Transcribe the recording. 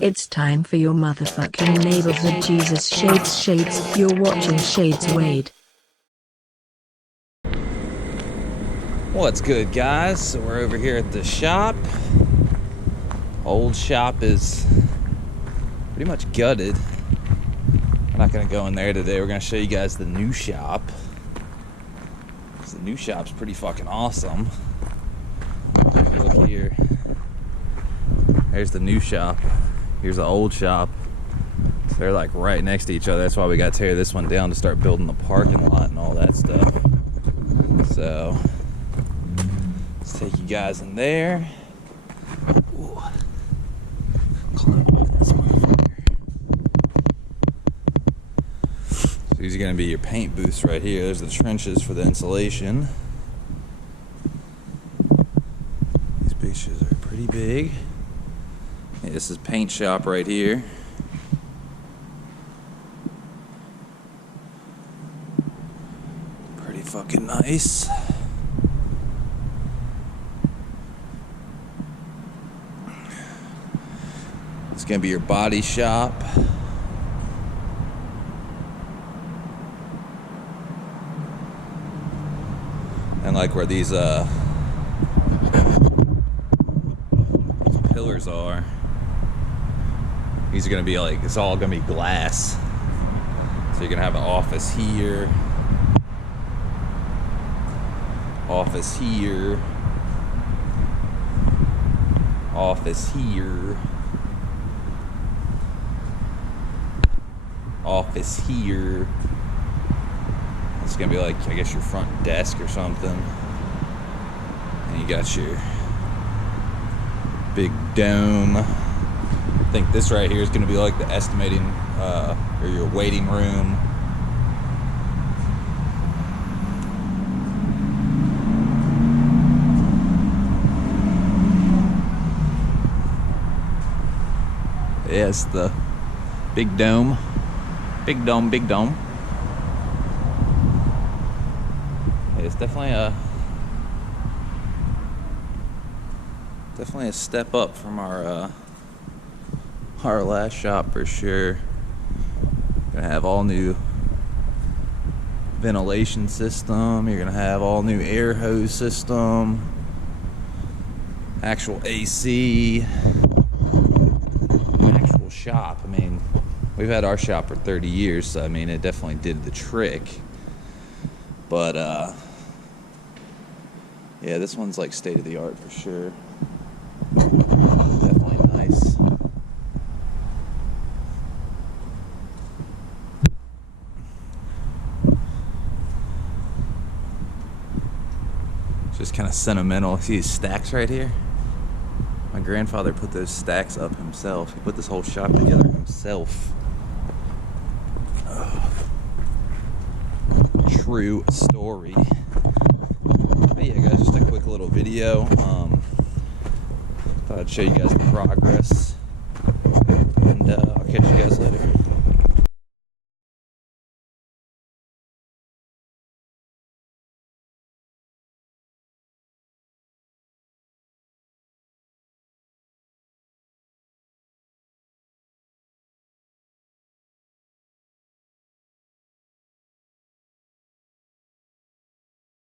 It's time for your motherfucking neighborhood Jesus Shades. You're watching Shades Wade. What's good, guys? So we're over here at the shop. Old shop is pretty much gutted. We're not gonna go in there today. We're gonna show you guys the new shop. The new shop's pretty fucking awesome. If you look here, there's the new shop. Here's the old shop. They're like right next to each other. That's why we got to tear this one down to start building the parking lot and all that stuff. So let's take you guys in there. Ooh. Climb over this motherfucker. So these are going to be your paint booths right here. There's the trenches for the insulation. These pictures are pretty big. Yeah, this is paint shop right here. Pretty fucking nice. It's gonna be your body shop. And like where these pillars are. These are gonna be like, it's all gonna be glass. So you're gonna have an office here. Office here. Office here. Office here. It's gonna be like, I guess, your front desk or something. And you got your big dome. I think this right here is going to be like the estimating or your waiting room. Yes, the big dome. Big dome, big dome. Yeah, it's definitely a step up from our last shop for sure. Gonna have all new ventilation system. You're gonna have all new air hose system, actual AC, an actual shop. I mean, we've had our shop for 30 years, so I mean, it definitely did the trick. But yeah, this one's like state of the art for sure. Definitely nice. Just kind of sentimental. See these stacks right here? My grandfather put those stacks up himself. He put this whole shop together himself. Oh. True story. But yeah, guys, just a quick little video. Thought I'd show you guys the progress. And I'll catch you guys later.